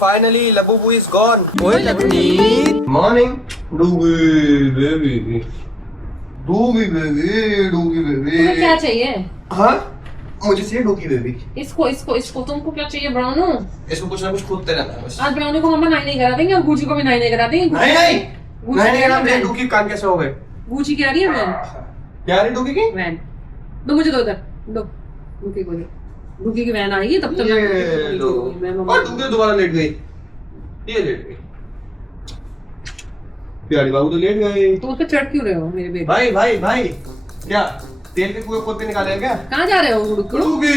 Finally, Labubu is gone. ओए Lovneet Morning. Doogie baby. Doogie baby. Doogie baby. तुम्हें क्या चाहिए? हाँ? मुझे चाहिए डोगी बेबी। इसको तुमको क्या चाहिए ब्राउनो? इसको कुछ ना कुछ खोदते रहना है बस। आज ब्राउनी को मम्मा नाई नहीं करा देंगे और गुची को भी नाई नहीं करा देंगे। नहीं करा दे। डोगी कान कैसे हो गए? गुची की आ रही है वैन। क्या रही डोगी की? वैन। दो मुझे दो इधर। दो। डुगी को दे। डुगी की वैन आएगी तब तक ये लो। और डोगी दोबारा लेट गई। ये लेट गई। प्यारी बाबू तो लेट गए। तो उस पे चढ़ क्यों रहे हो मेरे बेटे? भाई क्या तेल के कुएं खोद के निकाले हैं क्या? कहाँ जा रहे हो गुड़ुक? डोगी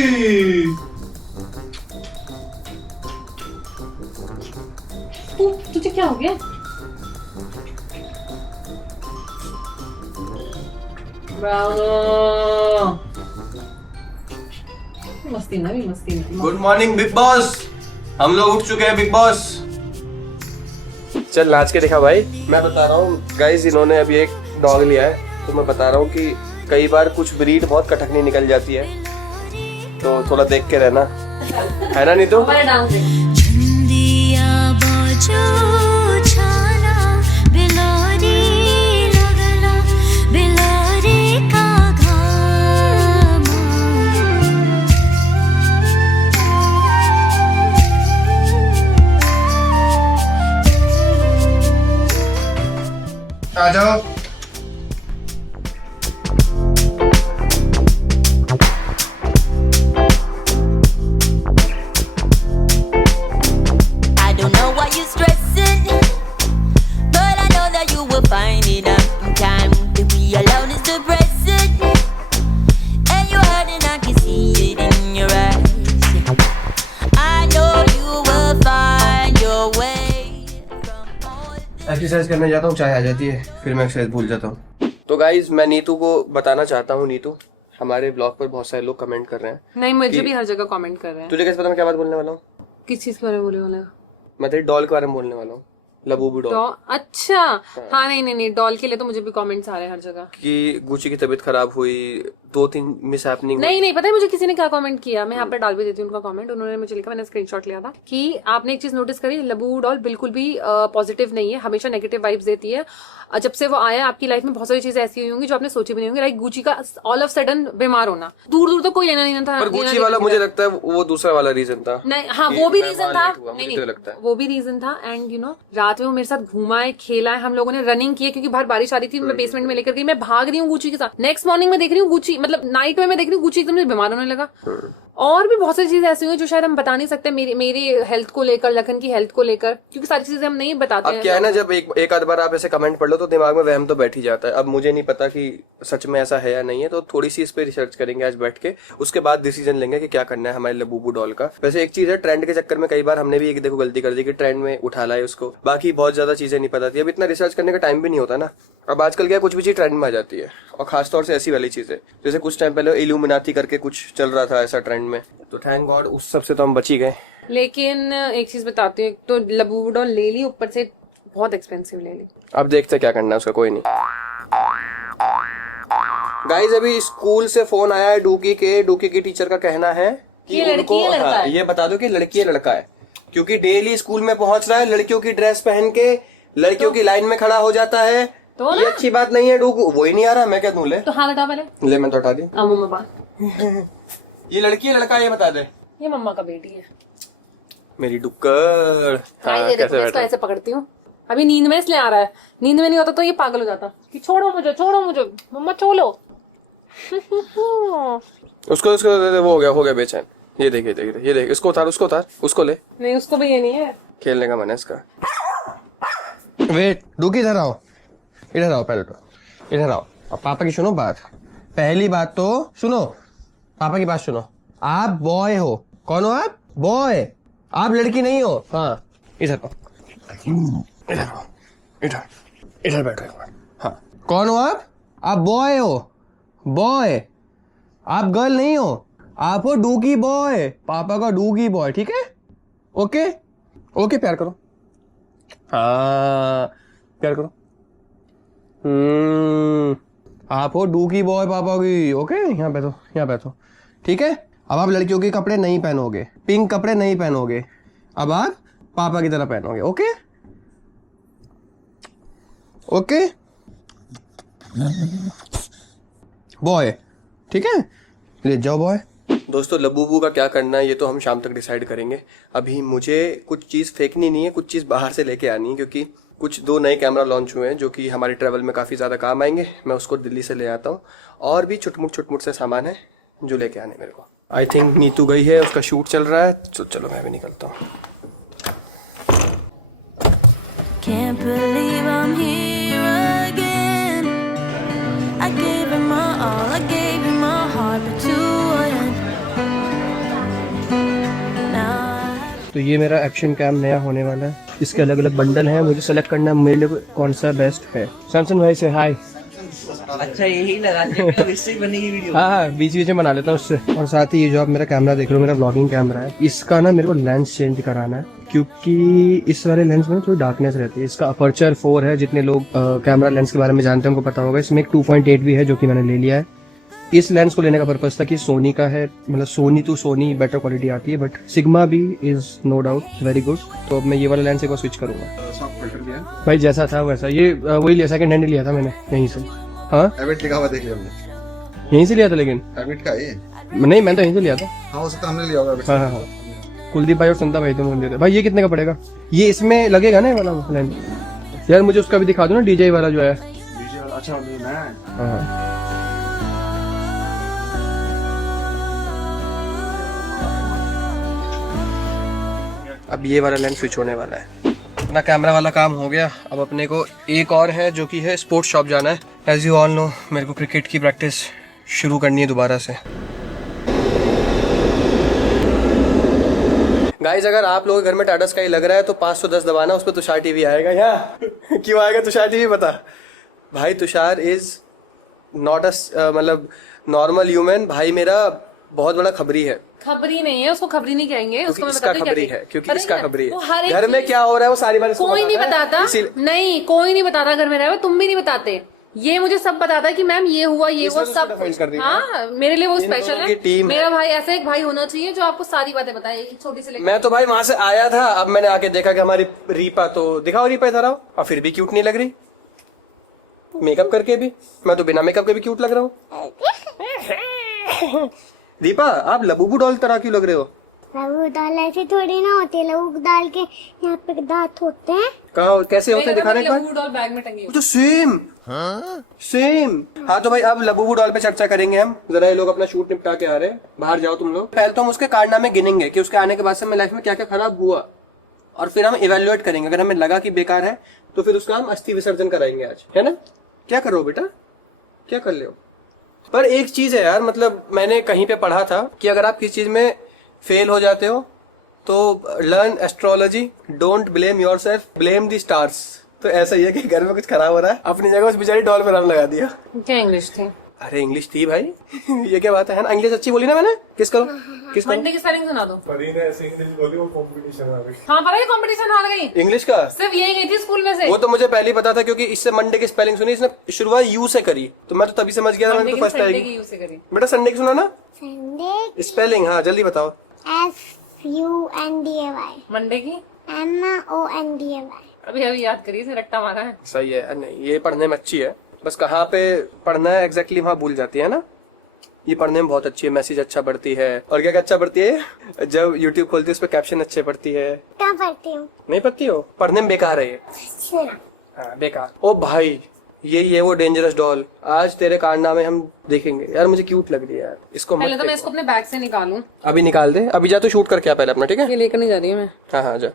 तुझे क्या हो गया? ब्राउनो मस्ती ना भी मस्ती ना। Good morning big boss. हम लोग उठ चुके हैं बिग बॉस। चल नाच के दिखा भाई। मैं बता रहा हूँ गाइस, इन्होंने अभी एक डॉग लिया है तो मैं बता रहा हूँ कि कई बार कुछ ब्रीड बहुत कटकनी निकल जाती है, तो थोड़ा देख के रहना, है ना नीतू? हमारे डांस है। आ जाओ। I don't know why you're stressing, but I know that you will find it in time. To be alone is depressing, and you're hurting, I can see it in your eyes. I know you will find your way from all this. Exercise करने जाता हूँ, चाय आ जाती है, फिर मैं exercise भूल जाता हूँ। तो गाइज मैं नीतू को बताना चाहता हूँ, नीतू हमारे ब्लॉग पर बहुत सारे लोग कमेंट कर रहे हैं। नहीं मुझे भी हर जगह कमेंट कर रहे हैं। तुझे कैसे पता मैं क्या बात बोलने वाला हूँ? किस चीज के बारे में बोले वाला? मैं तेरी डॉल के बारे में बोलने वाला हूँ, लबूबू डॉल। अच्छा हाँ नहीं डॉल के लिए तो मुझे भी कमेंट्स आ रहे हैं हर जगह कि गुची की तबीयत खराब हुई, 2-3 मिस हैपनिंग। नहीं पता है मुझे किसी ने क्या कमेंट किया, मैं यहाँ पे डाल भी देती हूँ उनका कमेंट। उन्होंने मुझे लिखा, मैंने स्क्रीनशॉट लिया था कि आपने एक चीज नोटिस करी, लबू डॉल बिल्कुल भी पॉजिटिव नहीं है, हमेशा नेगेटिव वाइब्स देती है। जब से वो आया आपकी लाइफ में बहुत सारी चीजें ऐसी हुई होंगी जो आपने सोची भी नहीं होंगी। लाइक गुची का ऑल ऑफ सडन बीमार होना, दूर तक कोई लेना नहीं था। पर गुची वाला मुझे लगता है वो दूसरा वाला रीजन था। नहीं हाँ वो भी रीजन था, नहीं लगता है वो भी रीजन था। एंड यू नो रात में वो मेरे साथ घूमा है, खेला है, हम लोगों ने रनिंग की है क्योंकि बाहर बारिश आ रही थी। मैं बेसमेंट में लेकर गई, मैं भाग रही हूँ गुची के साथ। नेक्स्ट मॉर्निंग में देख रही हूँ गुची, मतलब नाइट में मैं देख रही हूँ गुची एकदम से बीमार होने लगा। और भी बहुत सारी चीजें ऐसी हुई जो शायद हम बता नहीं सकते, मेरी हेल्थ को लेकर, लखन की हेल्थ को लेकर, क्योंकि सारी चीजें हम नहीं बताते हैं। अब क्या है ना, जब एक आध बार आप ऐसे कमेंट पढ़ लो तो दिमाग में वहम तो बैठ ही जाता है। अब मुझे नहीं पता कि सच में ऐसा है या नहीं है, तो थोड़ी सी इस पे रिसर्च करेंगे आज बैठ के, उसके बाद डिसीजन लेंगे कि क्या करना है हमारे लबूबू डॉल का। वैसे एक चीज है, ट्रेंड के चक्कर में कई बार हमने भी एक देखो गलती कर दी कि ट्रेंड में उठा लाए उसको, बाकी बहुत ज्यादा चीजें नहीं पता थी। अब इतना रिसर्च करने का टाइम भी नहीं होता ना। अब आजकल क्या कुछ भी चीज ट्रेंड में आ जाती है, और खासतौर से ऐसी वाली चीजें, जैसे कुछ टाइम पहले इल्यूमिनाटी करके कुछ चल रहा था ऐसा ट्रेंड में, तो थैंक गॉड उस सब से तो हम बच ही गए। लेकिन एक चीज बताती हूँ, तो लबूबू डॉल ले ली, ऊपर से बहुत एक्सपेंसिव ले ली। अब देखते क्या करना है उसका, कोई नहीं। गाइस अभी स्कूल से फोन आया है डूकी की टीचर का कहना है कि ये लड़की है लड़का है? ये बता दो कि लड़की है लड़का है, क्योंकि डेली स्कूल में पहुंच रहा है लड़कियों की ड्रेस पहन के, लड़कियों की लाइन में खड़ा हो जाता है। तो ये अच्छी बात नहीं है डूकू, वो ही नहीं आ रहा, मैं क्या दूं? ले तो हाँ हटा पहले, ले मैं तो हटा दी। मम्मा बात ये लड़की है लड़का है ये बता दे। ये मम्मा का बेटी है। मेरी डुक्कर। हाँ, देखो कैसे मैं इसको बैठा? ऐसे पकड़ती हूँ, अभी नींद में इसलिए आ रहा है, नींद में नहीं होता तो ये पागल हो जाता कि छोड़ो मुझे मम्मा छोड़ो। उसको वो हो गया बेचैन। ये देख इसको उतार, उसको ले। नहीं उसको भी ये नहीं है, खेलने का मन है इसका। वेट डूकी इधर आओ पहले तो इधर आओ। अब पापा की सुनो बात, पहली बात तो सुनो, पापा की बात सुनो। आप बॉय हो। कौन हो आप? बॉय। आप लड़की नहीं हो। हाँ इधर बैठो एक बार। हाँ कौन हो आप? आप बॉय हो, बॉय। आप गर्ल नहीं हो, आप हो डूकी बॉय, पापा का डूकी बॉय, ठीक है? ओके प्यार करो। हाँ प्यार करो। आप हो डूकी बॉय पापा की। ओके यहाँ बैठो ठीक है? अब आप लड़कियों के कपड़े नहीं पहनोगे, पिंक कपड़े नहीं पहनोगे, अब आप पापा की तरह पहनोगे। ओके ओके बॉय, ठीक है, ले जाओ बॉय। दोस्तों लबूबू का क्या करना है ये तो हम शाम तक डिसाइड करेंगे। अभी मुझे कुछ चीज़ फेंकनी नहीं है, कुछ चीज़ बाहर से लेके आनी है, क्योंकि कुछ 2 नए कैमरा लॉन्च हुए हैं जो कि हमारे ट्रैवल में काफ़ी ज़्यादा काम आएंगे। मैं उसको दिल्ली से ले आता हूँ, और भी छुटमुट से सामान है जो लेके आने मेरे को। आई थिंक नीतू गई है, उसका शूट चल रहा है, तो चलो मैं भी निकलता हूँ। Can't believe I'm here again. I gave it my all, I gave it my heart, but to what end? Now I तो ये मेरा एक्शन कैम नया होने वाला है, इसके अलग अलग बंडल हैं, मुझे सेलेक्ट करना है मेरे लिए कौन सा बेस्ट है। सैमसंग भाई से हाय। अच्छा यही लगा दिया, इससे बनेगी वीडियो। हाँ बीच में बना लेता हूँ उससे। और साथ ही ये जो आप मेरा कैमरा देख रहे हो, मेरा व्लॉगिंग कैमरा है, इसका ना मेरे को लेंस चेंज कराना है, क्योंकि इस वाले लेंस में थोड़ी डार्कनेस रहती है। इसका अपर्चर 4 है, जितने लोग कैमरा लेंस के बारे में जानते हैं उनको पता होगा। इसमें एक 2.8 भी है जो कि मैंने ले लिया है। इस लेंस को लेने का पर्पज था कि सोनी का है, मतलब Sony to Sony better quality आती है, बट सिग्मा भी is no doubt very good. तो अब मैं ये वाला लेंस एक बार स्विच करूंगा। भाई जैसा था वैसा, ये वही लिया, सेकंड हैंड लिया था मैंने यहीं से। हाँ एबिट लिखा हुआ देख लिया हमने, यहीं से लिया था, लेकिन एबिट का ये। नहीं मैं तो यहीं से लिया था। हाँ हो सकता है हमने लिया होगा एबिट से। हाँ हाँ हाँ, कुलदीप भाई और संता भाई तुम लेते भाई। ये कितने का पड़ेगा? ये इसमें लगेगा ना ये वाला लेंस? यार मुझे उसका भी दिखा दो ना, डीजे वाला जो है। अच्छा मैं हाँ अब ये वाला लेंस स्विच होने वाला है। अपना कैमरा वाला काम हो गया, अब अपने को एक और है जो कि है स्पोर्ट्स शॉप जाना है। एज यू ऑल नो मेरे को क्रिकेट की प्रैक्टिस शुरू करनी है दोबारा से। गाइज अगर आप लोगों के घर में टाटा स्काई लग रहा है तो 510 दबाना, उस पर तुषार टीवी आएगा। यहाँ क्यों आएगा तुषार टीवी बता भाई। तुषार इज नॉट अ मतलब नॉर्मल ह्यूमन। भाई मेरा बहुत बड़ा खबरी है। खबरी नहीं है, उसको खबरी नहीं कहेंगे, उसको मैं इसका बताती हूँ खबरी क्या है, क्योंकि अरे इसका यार, खबरी वो हर है। एक घर में चीज- क्या हो रहा है वो सारी बात इसको कोई नहीं पता है। बताता। इसीलिए- नहीं कोई नहीं बताता घर में रह, तुम भी नहीं बताते। ये मुझे सब बताता है कि मैम ये हुआ ये हुआ इसने तो सब उसको defend कर दिया। हाँ मेरे लिए वो इन स्पेशल दोनों की है। टीम मेरा है। भाई ऐसा एक भाई होना चाहिए जो आपको सारी बातें बताए, एक छोटी से लेकर। मैं तो भाई वहां से आया था, अब मैंने आके देखा कि हमारी रीपा, तो दिखाओ रीपा इधर आओ, और फिर भी क्यूट नहीं लग रही मेकअप करके भी। मैं तो बिना मेकअप के भी क्यूट लग रहा हूँ। दीपा आप लबूबू डॉल तरह क्यों लग रहे हो? लहू दाल ऐसे थोड़ी ना होती है, लहू दाल के यहाँ पे दांत होते हैं। कहाँ कैसे होते हैं दिखाने के बाद? लबूबू डॉल बैग में टंगी हुई। तो सेम सेम। हाँ तो भाई अब लबूबू डॉल पे चर्चा करेंगे हम। जरा ये लोग अपना शूट निपटा के आ रहे हैं, बाहर जाओ तुम लोग। पहले तो हम उसके कारनामे गिनेंगे कि उसके आने के बाद से हमें लाइफ में क्या क्या खराब हुआ, और फिर हम इवेल्युएट करेंगे। अगर हमें लगा कि बेकार है तो फिर उसका हम अस्थि विसर्जन कराएंगे आज, है ना? क्या कर रहे हो बेटा, क्या कर ले हो? पर एक चीज है यार, मतलब मैंने कहीं पे पढ़ा था कि अगर आप किसी चीज में फेल हो जाते हो तो learn astrology, don't blame yourself, blame the stars. तो ऐसा ही है कि घर में कुछ खराब हो रहा है, अपनी जगह उस बेचारी डॉल पे रन लगा दिया। क्या इंग्लिश थी? अरे इंग्लिश थी भाई। ये क्या बात है ना? इंग्लिश अच्छी बोली ना मैंने? किस करो किस करो? मंडे की स्पेलिंग सुना दो। परी ने ऐसे इंग्लिश बोली, वो कंपटीशन आ गई। हाँ पर कंपटीशन हार गई, इंग्लिश का सिर्फ यही गई थी स्कूल में से। वो तो मुझे पहले ही पता था, क्योंकि इससे मंडे की स्पेलिंग सुनी, इसने शुरुआत यू से करी, तो मैं तो तभी समझ गया था मैंने तो फर्स्ट संडे की आएगी। यूज से करी। बेटा संडे की सुना ना संडे स्पेलिंग? हाँ जल्दी बताओ। FUNDAY मंडे की MONDAY। अभी अभी याद करी, इसे रट्टा मारा है। सही है। नहीं ये पढ़ने में अच्छी है, बस कहाँ पे पढ़ना है एग्जैक्टली वहाँ भूल जाती है ना। ये पढ़ने में बहुत अच्छी है, मैसेज अच्छा पढ़ती है, और क्या क्या अच्छा पढ़ती है, जब यूट्यूब खोलती है उस पर कैप्शन अच्छे पढ़ती है। क्या पढ़ती हूँ? नहीं पढ़ती हो? पढ़ने में बेकार है ये। सुना हाँ बेकार। ओ भाई ये वो डेंजरस डॉल, आज तेरे कारनामे हम देखेंगे। यार मुझे क्यूट लग रही है यार, इसको मत पहले तो मैं देखो। इसको अपने बैग से निकालूं। अभी निकाल दे, अभी जा तो शूट करके आ पहले अपना, ठीक है? ये लेकर नहीं जा रही हूँ मैं। हाँ हाँ जा।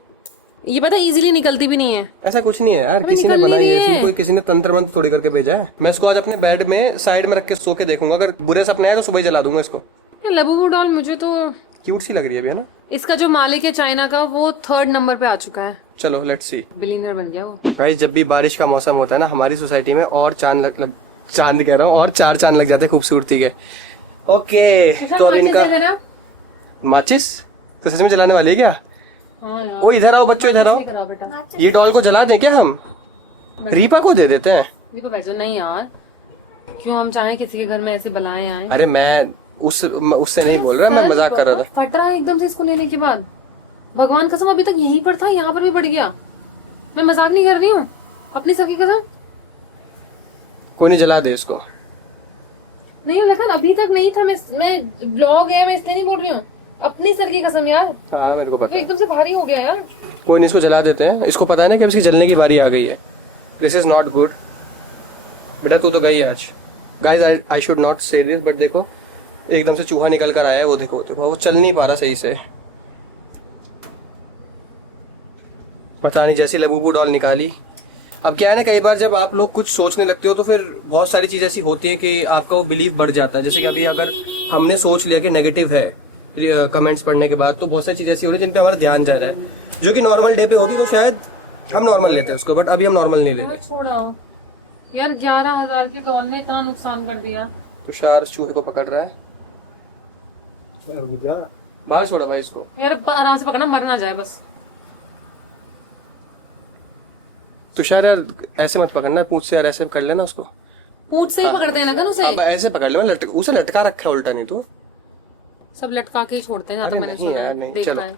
ये पता इजीली निकलती भी नहीं है। ऐसा कुछ नहीं है यार, अबे किसी ने निकल नहीं बनाई है, रही है। इसमें कोई किसी ने तंत्र मंत्र थोड़ी करके भेजा है। मैं इसको आज अपने बेड में साइड में रख के सो के देखूंगा, अगर बुरे सपने आए तो सुबह ही जला दूंगा इसको। ये लबूबू डॉल मुझे तो क्यूट सी लग रही है अभी, है ना? इसका जो मालिक है चाइना का, वो 3rd नंबर पे आ चुका है। चलो लेट्स सी। बिलियनर बन गया वो। भाई जब भी बारिश का मौसम होता है ना, हमारी सोसाइटी में और चांद कह रहा हूँ, और 4 चांद लग जाते हैं खूबसूरती के। ओके तो अब इनका माचिस तो सच में जलाने वाली है क्या? हाँ यार। ओ इधर आओ बच्चों, इधर आओ। कराओ बेटा। ये डॉल को जला दें क्या हम? रीपा को दे देते हैं। ये तो बैठ जाओ। नहीं यार, क्यों हम चाहें किसी के घर में ऐसे बलाएं आए? अरे मैं उससे नहीं बोल रहा, मैं मजाक कर रहा था। फट रहा है एकदम से इसको लेने के बाद। भगवान कसम अभी तक यहीं पर था, यहाँ पर भी बढ़ गया। मैं मजाक नहीं कर रही हूँ, अपनी सर की कसम। कोई नहीं, जला दे इसको। नहीं लखन अभी तक नहीं था। मैं ब्लॉग है, मैं इसलिए नहीं बोल रही हूँ, अपनी सर की कसम यार। हाँ मेरे को वो पता है। एकदम से भारी हो गया यार। कोई नहीं, इसको जला देते हैं। इसको पता है ना कि अब इसकी जलने की बारी आ गई है। This is not good. बेटा तू तो गई आज। गाइस आई शुड नॉट से दिस, बट देखो एकदम से चूहा निकल कर आया है। वो देखो देखो, वो चल नहीं पा रहा सही से। पता नहीं, जैसी लबूबू डॉल निकाली। अब क्या है ना, कई बार जब आप लोग कुछ सोचने लगते हो तो फिर बहुत सारी चीज़ ऐसी होती है कि आपका वो बिलीव बढ़ जाता है। जैसे कि अभी अगर हमने सोच लिया कि नेगेटिव है कमेंट्स पढ़ने के बाद, तो बहुत सारी चीज़ें ऐसी हो रही है जिन पे हमारा ध्यान जा रहा है, जो कि नॉर्मल डे पे होती तो शायद हम नॉर्मल लेते हैं उसको, बट अभी हम नॉर्मल नहीं ले रहे। छोड़ो यार, 11,000 के डॉल ने इतना नुकसान कर दिया। तुषार चूहे को पकड़ रहा है। बाहर छोड़ा भाई इसको। यार आराम से पकड़ना, मर ना जाए बस। तुषार यार ऐसे मत पकड़ना, पूंछ से यार ऐसे कर लेना उसको। पूंछ से ही पकड़ते हैं ना उसे। अब ऐसे पकड़ ले, उसे लटका रखा है उल्टा, नहीं तो सब लटका के ही छोड़ते हैं, अरे मैंने नहीं यार, नहीं, देखा चलो। है।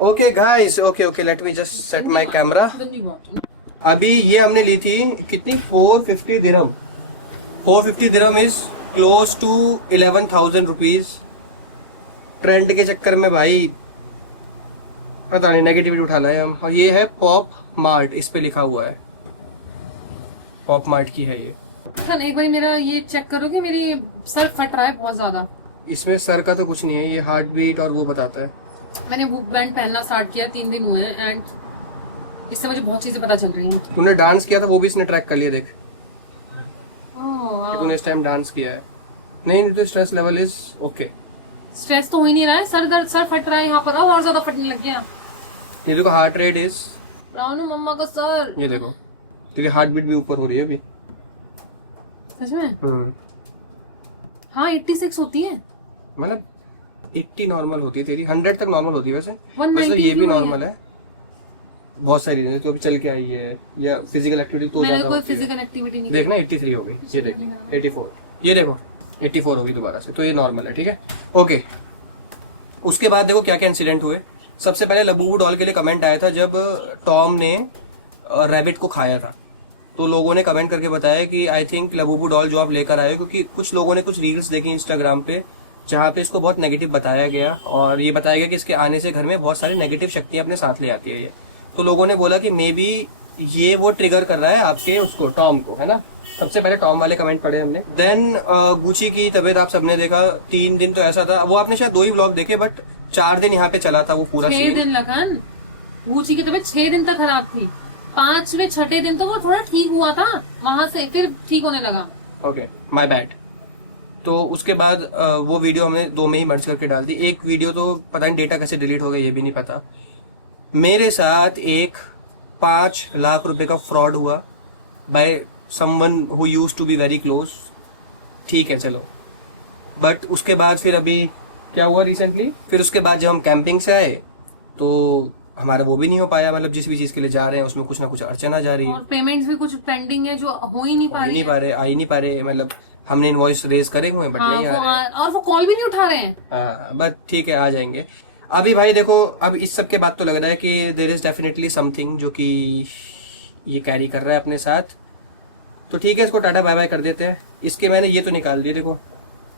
Okay guys, okay let me just set my camera. अभी ये हमने ली थी कितनी, 450 dirham. 450 dirham is close to 11,000 rupees. Trend के चक्कर में भाई पता नहीं नेगेटिविटी उठा लाए हम। और ये है पॉप मार्ट, इस पे लिखा हुआ है, पॉप मार्ट की है ये। एक बार मेरा ये चेक करोगे, मेरी सर फट रहा है बहुत ज्यादा। इसमें सर का तो कुछ नहीं है, ये हार्ट बीट और वो बताता है। मैंने वो बैंड पहनना स्टार्ट किया, 3 दिन हुए हैं, एंड इससे मुझे बहुत चीजें पता चल रही हैं। तूने डांस किया था, वो भी इसने ट्रैक कर लिया, देख ओह, कि तूने इस टाइम डांस किया है। नहीं तो stress level is okay. Stress तो हो ही नहीं रहा है, सर दर्द, सर फट रहा है यहाँ पर, और ज्यादा फटने लग गया। ये देखो हार्ट रेट इज, रानू मम्मा का सर, ये देखो तेरी हार्ट बीट भी ऊपर हो रही है अभी। सच में? हाँ 86 होती है। मतलब 80 नॉर्मल होती है तेरी, 100 तक नॉर्मल होती है वैसे। 190 मतलब ये भी क्यों है? नॉर्मल है। बहुत सारी चीजें, तो अभी चल के आई है या फिजिकल एक्टिविटी तो मैंने ज्यादा कोई होती है। फिजिकल एक्टिविटी नहीं देखना 83 हो गई, ये देख 84, ये देखो 84 होगी दोबारा से, तो ये नॉर्मल है, ठीक है ओके। उसके बाद देखो क्या क्या इंसिडेंट हुए। सबसे पहले लबूबू डॉल के लिए कमेंट आया था जब टॉम ने रैबिट को खाया था, तो लोगों ने कमेंट करके बताया कि आई थिंक लबूबू डॉल जो आप लेकर आए हो, क्योंकि कुछ लोगों ने कुछ रील्स देखी इंस्टाग्राम पे जहाँ पे इसको बहुत नेगेटिव बताया गया, और ये बताया गया कि इसके आने से घर में बहुत सारी नेगेटिव शक्तियां अपने साथ ले आती है ये। तो लोगों ने बोला कि मे बी ये वो ट्रिगर कर रहा है आपके उसको, टॉम को, है ना। सबसे पहले टॉम वाले कमेंट पढ़े हमने। देन गुची की तबीयत आप सबने देखा, 3 दिन तो ऐसा था, वो आपने शायद 2 ही व्लॉग देखे, बट 4 दिन यहाँ पे चला था वो पूरा 6 सीन। दिन लगन, गुची की तबीयत 6 दिन तक खराब थी। 5वें 6ठे दिन तो वो थोड़ा ठीक हुआ था, वहां से फिर ठीक होने लगा। Okay my bad. तो उसके बाद वो वीडियो हमने 2 में ही मर्ज करके डाल दी। एक वीडियो तो पता नहीं डेटा कैसे डिलीट हो गया, ये भी नहीं पता। मेरे साथ एक 5 लाख रुपए का फ्रॉड हुआ by someone who used to be very close, ठीक है चलो। बट उसके बाद फिर अभी क्या हुआ रिसेंटली, फिर उसके बाद जब हम कैंपिंग से आए तो हमारा वो भी नहीं हो पाया। मतलब जिस भी चीज के लिए जा रहे हैं उसमें कुछ ना कुछ अड़चन आ जा रही है, और पेमेंट्स भी कुछ पेंडिंग है जो हो ही नहीं पा रही है। आ ही नहीं पा रहे। मतलब हमने इनवॉइस रेज करे हुए बट नहीं आ रहे, और वो कॉल भी नहीं उठा रहे हैं। हाँ बट ठीक है आ जाएंगे। अभी भाई देखो, अब इस सब के बाद तो लग रहा है कि देयर इज डेफिनेटली समथिंग जो कि ये कैरी कर रहा है अपने साथ। तो ठीक है, इसको टाटा बाय बाय कर देते हैं। इसके मैंने ये तो निकाल दिए, देखो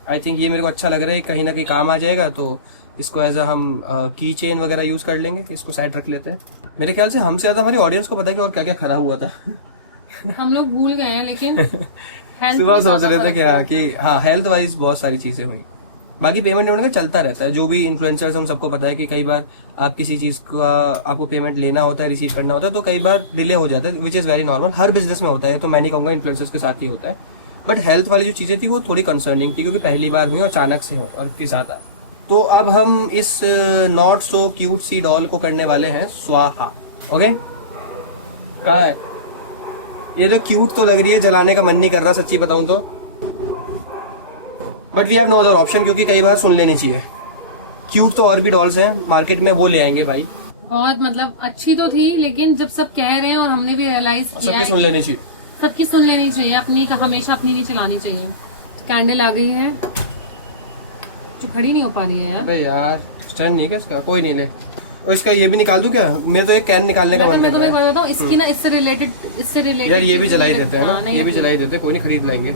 आई थिंक ये मेरे को अच्छा लग रहा है, कहीं ना कहीं काम आ जाएगा। तो इसको एज अ हम की चेन वगैरह यूज कर लेंगे, इसको साइड रख लेते हैं। मेरे ख्याल से हमसे ज्यादा हमारी ऑडियंस को पता है कि और क्या क्या खराब हुआ था। हम लोग भूल गए हैं, लेकिन सुबह सोच रहे थे कि हाँ हेल्थ वाइज बहुत सारी चीजें हुई। बाकी पेमेंट का चलता रहता है, जो भी इन्फ्लुएंसर्स हम सबको पता है कि कई बार आप किसी चीज का आपको पेमेंट लेना होता है, रिसीव करना होता है, तो कई बार डिले हो जाता है, which is very normal, her business में होता है। तो मैं नहीं कहूंगा इन्फ्लुएंसर्स के साथ ही होता है, बट हेल्थ वाली जो चीजें थी वो थोड़ी कंसर्निंग थी, क्योंकि पहली बार हुई और अचानक से हो और इतनी ज्यादा। तो अब हम इस not so cute sea doll को करने वाले हैं स्वाहा। ओके कहाँ है ये? तो क्यूट तो लग रही है, जलाने का मन नहीं कर रहा सच्ची बताऊं तो, but we have no other option, क्योंकि कई बार सुन लेनी चाहिए। क्यूट तो और भी डॉल्स हैं मार्केट में, वो ले आएंगे भाई। बहुत मतलब अच्छी तो थी, लेकिन जब सब कह रहे हैं और हमने भी रियलाइज किया सबकी है, सुन लेनी चाहिए, सबकी सुन लेनी चाहिए, अपनी का हमेशा अपनी नहीं चलानी चाहिए। कैंडल आ गई है जो खड़ी नहीं हो पा रही है यार। अबे यार स्टैंड नहीं है क्या इसका? कोई नहीं ले। और इसका ये भी निकाल दूं क्या? मैं तो एक कैन निकालने का मैं मन तुम्हें कर रहा बताता हूँ, इसकी ना इससे रिलेटेड है। यार ये भी जला ही देते हैं ना, ये भी जला ही देते हैं, कोई नहीं खरीद लेंगे।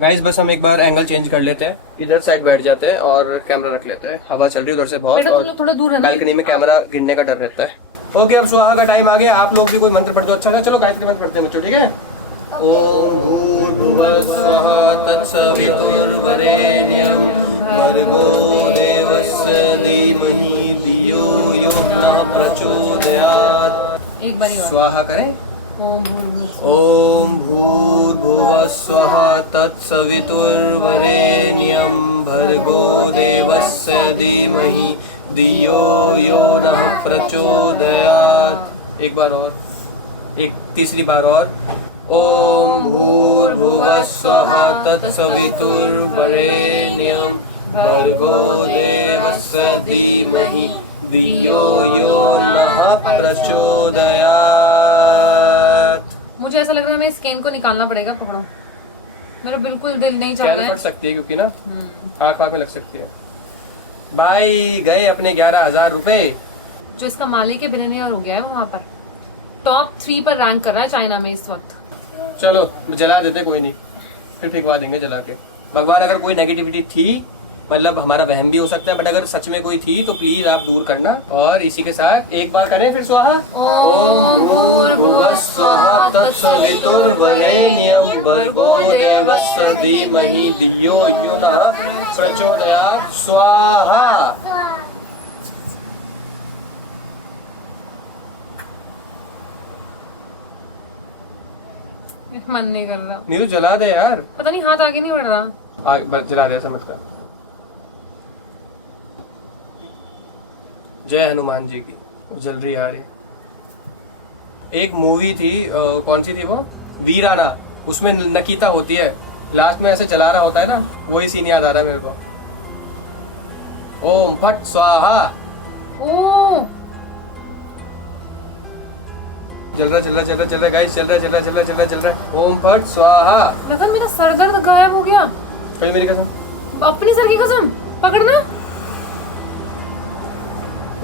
गाइस बस हम एक बार एंगल चेंज कर लेते हैं, इधर साइड बैठ जाते हैं और कैमरा रख लेते हैं। हवा चल रही है उधर से बहुत, बेटा तुम और लोग थोड़ा दूर रहना। बालकनी में कैमरा गिरने का डर रहता है। ओके, अब स्वाहा का टाइम आ गया। आप लोग भी कोई मंत्र पढ़ दो अच्छा सा। चलो गायत्री मंत्र पढ़ते हैं बच्चों, ठीक है? ओम भूर्भुवः स्वः तत्सवितुर्वरेण्यं भर्गो देवस्य धीमहि धियो यो नः प्रचोदयात्। एक बारी और। स्वाहा करें। ओम भूर्भुवः ओम भूर्भुवः स्वः तत्सवितुर्वरेण्यं भर्गो देवस्य धीमहि धियो यो नः प्रचोदयात्। एक बार और, एक तीसरी बार और। ओम भूर्भुवः स्वः तत्सवितुर्वरेण्यं भर्गो देवस्य धीमहि धियो यो नः प्रचोदयात्। मुझे ऐसा लग रहा है हमें स्कैन को निकालना पड़ेगा। पकड़ो, मेरा बिल्कुल दिल नहीं चाह रहा फट है। सकती है क्योंकि ना आँख में लग सकती है। भाई गए अपने 11,000 रुपए। जो इसका मालिक है बिलियनियर हो गया है, वो वहाँ पर टॉप 3 पर रैंक कर रहा है चाइना में इस वक्त। चलो जला देते, कोई नहीं, फिर फेंकवा देंगे जला के। भगवान अगर कोई नेगेटिविटी थी, मतलब हमारा वहम भी हो सकता है, बट अगर सच में कोई थी तो प्लीज आप दूर करना। और इसी के साथ एक बार करें फिर स्वाहा। ओम भूर्भुवः स्वः तत्सवितुर्वरेण्यं भर्गो देवस्य धीमहि धियो यो नः प्रचोदयात्। स्वाहा। मन नहीं कर रहा। नीरू जला दे यार। पता नहीं हाथ आगे नहीं बढ़ रहा। जला दे, समझ कर। जय हनुमान जी की। जल रही आ रही। एक मूवी थी, कौन सी थी वो, वीराना, उसमें नकीता होती है, लास्ट में ऐसे जला रहा होता है ना, वही सीन याद आ रहा है मेरे को। ओम फट स्वाहा। ओ चल रहा गाइस, चल रहा। ओम फट स्वाहा। लगन मेरा सर दर्द गायब हो गया। कल मेरी कसम, अपनी सर की कसम, पकड़ना।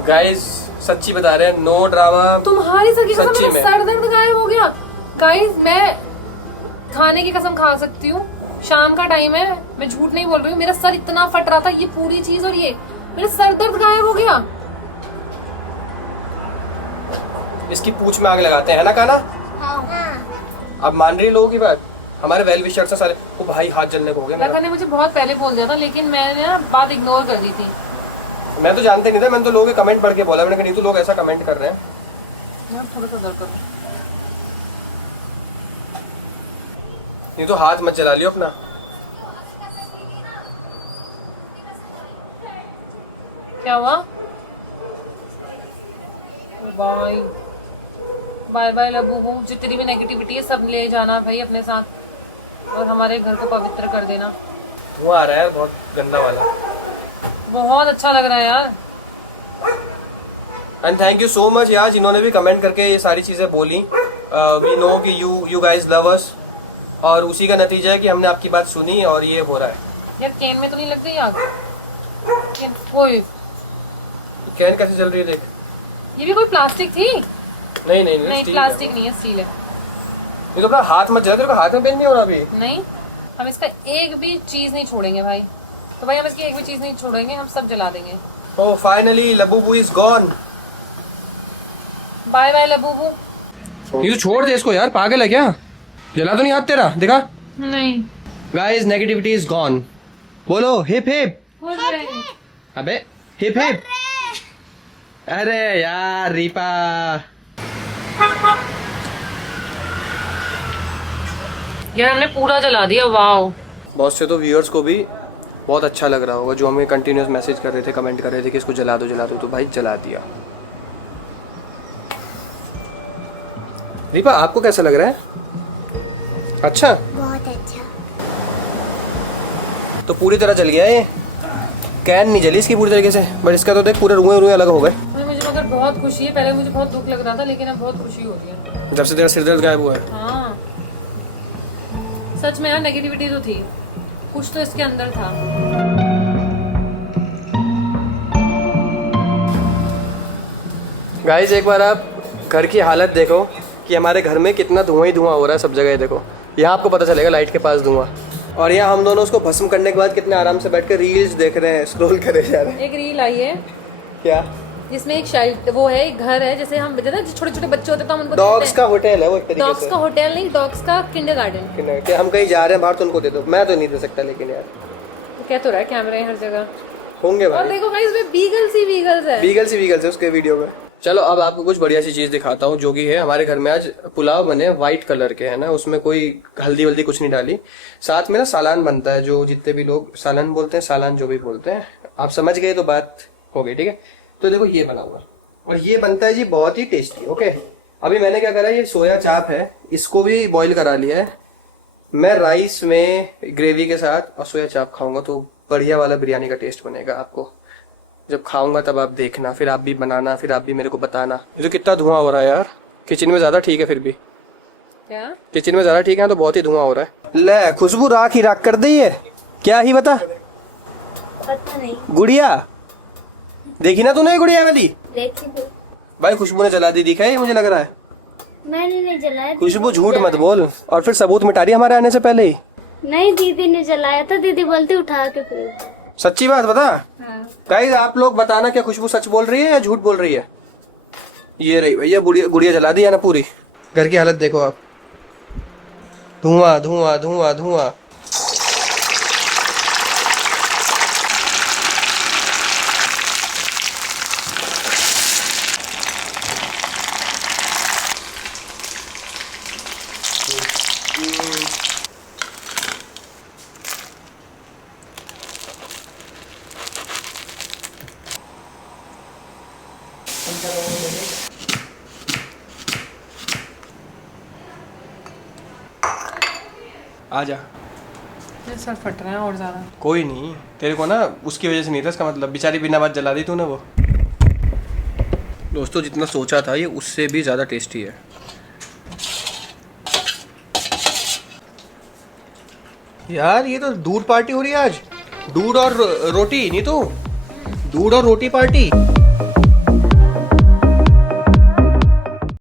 गाइस सच्ची बता रहे हैं, नो ड्रामा। तुम्हारी सर की कसम, सच्ची मेरा में। सर दर्द गायब हो गया। गाइस मैं खाने की कसम खा सकती हूँ, शाम का टाइम है, मैं झूठ नहीं बोल रही हूँ, मेरा सर इतना फट रहा था, ये पूरी चीज और ये मेरा सर दर्द गायब हो गया। इसकी पूंछ में आग लगाते हैं, है ना काना? अब मान रही है लोगों की बात? हमारे वेल विशर से सारे, ओ भाई हाथ जलने को हो गया मेरा। लखन ने मुझे बहुत पहले बोल दिया था, लेकिन मैंने ना बात इग्नोर कर दी थी। मैं तो जानते नहीं था, मैंने तो लोगों के कमेंट पढ़ के बोला, मैंने कहा नहीं तो लोग ऐसा कमेंट कर रहे हैं। मैं थोड़ा सा दर्द करूँ। नहीं तो हाथ मत जला लियो अपना। क्या हुआ? बाय बाय बाय लबूबू, जितनी भी नेगेटिविटी है सब ले जाना भाई अपने साथ, और हमारे घर को पवित्र कर देना। वो आ रहा है बहुत गंदा वाला। बहुत अच्छा लग रहा है यार। And thank you so much यार जिन्होंने भी कमेंट करके ये सारी चीजें बोली। वी नो कि यू गाइज लव अस, और उसी का नतीजा है कि हमने आपकी बात सुनी और ये हो रहा है। यार कैन में तो नहीं लग गई आग? कोई कैन कैसे चल रही है देख। ये भी कोई प्लास्टिक थी? नहीं नहीं स्टील प्लास्टिक है। नहीं है, स्टील है। ये तो अपना हाथ मत जला, तेरे को हाथ में पेन नहीं हो रहा अभी? नहीं, हम इसका एक भी चीज नहीं छोड़ेंगे भाई। तो भाई हम इसकी एक भी चीज नहीं छोड़ेंगे, हम सब जला देंगे। Oh finally Labubu is gone. Bye bye Labubu. ये तो छोड़ दे इसको यार, पागल है क्या? जला तो नहीं हाथ तेरा, दिखा। नहीं गाइस नेगेटिविटी इज गॉन। बोलो हिप हिप। अबे हिप हिप। अरे यार रीपा, यार हमने पूरा जला दिया। वाओ। बहुत से तो व्यूअर्स को भी बहुत अच्छा लग रहा होगा, जो हमें कंटिन्यूस मैसेज कर रहे थे, कमेंट कर रहे थे कि इसको जला दो, तो भाई जला दिया। रीपा आपको कैसा लग रहा है? अच्छा, बहुत अच्छा। तो पूरी तरह जल गया ये। कैन नहीं जली इसकी पूरी तरीके से, बट इसका तो देख पूरे रुए अलग हो गए। मुझे मगर बहुत खुशी है, पहले मुझे बहुत दुख लग रहा था, लेकिन अब बहुत खुशी हो रही है जब से तेरा सिर दर्द गायब हुआ है। हाँ सच में यार, नेगेटिविटी तो थी, कुछ तो इसके अंदर था। गाइस एक बार आप घर की हालत देखो कि हमारे घर में कितना धुआं ही धुआं हो रहा है सब जगह। देखो यहाँ आपको पता चलेगा लाइट के पास धुआं, और यहाँ हम दोनों उसको भस्म करने के बाद कितने आराम से बैठ कर रील्स देख रहे हैं, स्क्रॉल करे जा रहे हैं। एक रील आई है क्या? जिसमें एक शेल्टर वो है, एक घर है, जैसे हम छोटे छोटे बच्चे होते तो हम उनको डॉग्स का होटल है वो एक तरीके डॉग्स से। का होटल नहीं, डॉग्स का किंडरगार्टन। कि हम कहीं जा रहे हैं बाहर तो उनको दे दो, मैं तो नहीं दे सकता लेकिन यार क्या तो रहा है, कैमरे हर जगह होंगे और भाई। देखो गाइस इसमें बीगल्स है। बीगल्स है उसके वीडियो में। चलो अब आपको कुछ बढ़िया सी चीज दिखाता हूँ, जो कि है हमारे घर में आज पुलाव बने व्हाइट कलर के, है ना, उसमें कोई हल्दी वल्दी कुछ नहीं डाली। साथ में ना सालान बनता है, जो जितने भी लोग सालन बोलते हैं, सालान जो भी बोलते हैं, आप समझ गए तो बात हो गई, ठीक है। तो देखो ये बना हुआ और ये बनता है जी बहुत ही टेस्टी। ओके, अभी मैंने क्या करा, ये सोया चाप है, इसको भी बॉईल करा लिया है। मैं राइस में ग्रेवी के साथ और सोया चाप खाऊंगा तो बढ़िया वाला बिरयानी का टेस्ट बनेगा। आपको जब खाऊंगा तब आप देखना, फिर आप भी बनाना, फिर आप भी मेरे को बताना। ये तो कितना धुआं हो रहा है यार, किचन में ज्यादा ठीक है, फिर भी क्या किचन में ज्यादा ठीक है तो बहुत ही धुआं हो रहा है। ले खुशबू राख ही राख कर दी है, क्या ही बता। पता नहीं, गुड़िया देखी ना तूने, गुड़िया वाली देखी तो भाई खुशबू ने जला दी, दिखा है, मुझे लग रहा है। मैंने नहीं जलाया। खुशबू झूठ मत बोल, और फिर सबूत मिटा रही हमारे आने से पहले ही। नहीं, दीदी ने जलाया था, दीदी बोलती उठा के फेंक। सच्ची बात बता। हाँ। गाइस आप लोग बताना क्या खुशबू सच बोल रही है या झूठ बोल रही है। ये रही भैया, गुड़िया जला दी है ना पूरी। घर की हालत देखो आप, धुआं धुआं धुआं धुआं। आजा। सर फट रहा है और ज्यादा। कोई नहीं, तेरे को ना उसकी वजह से नहीं था, इसका मतलब बेचारी बिना बात जला दी तूने वो। दोस्तों जितना सोचा था ये उससे भी ज़्यादा टेस्टी है। यार ये तो दूध पार्टी हो रही है आज, दूध और रोटी, नहीं तो दूध और रोटी पार्टी।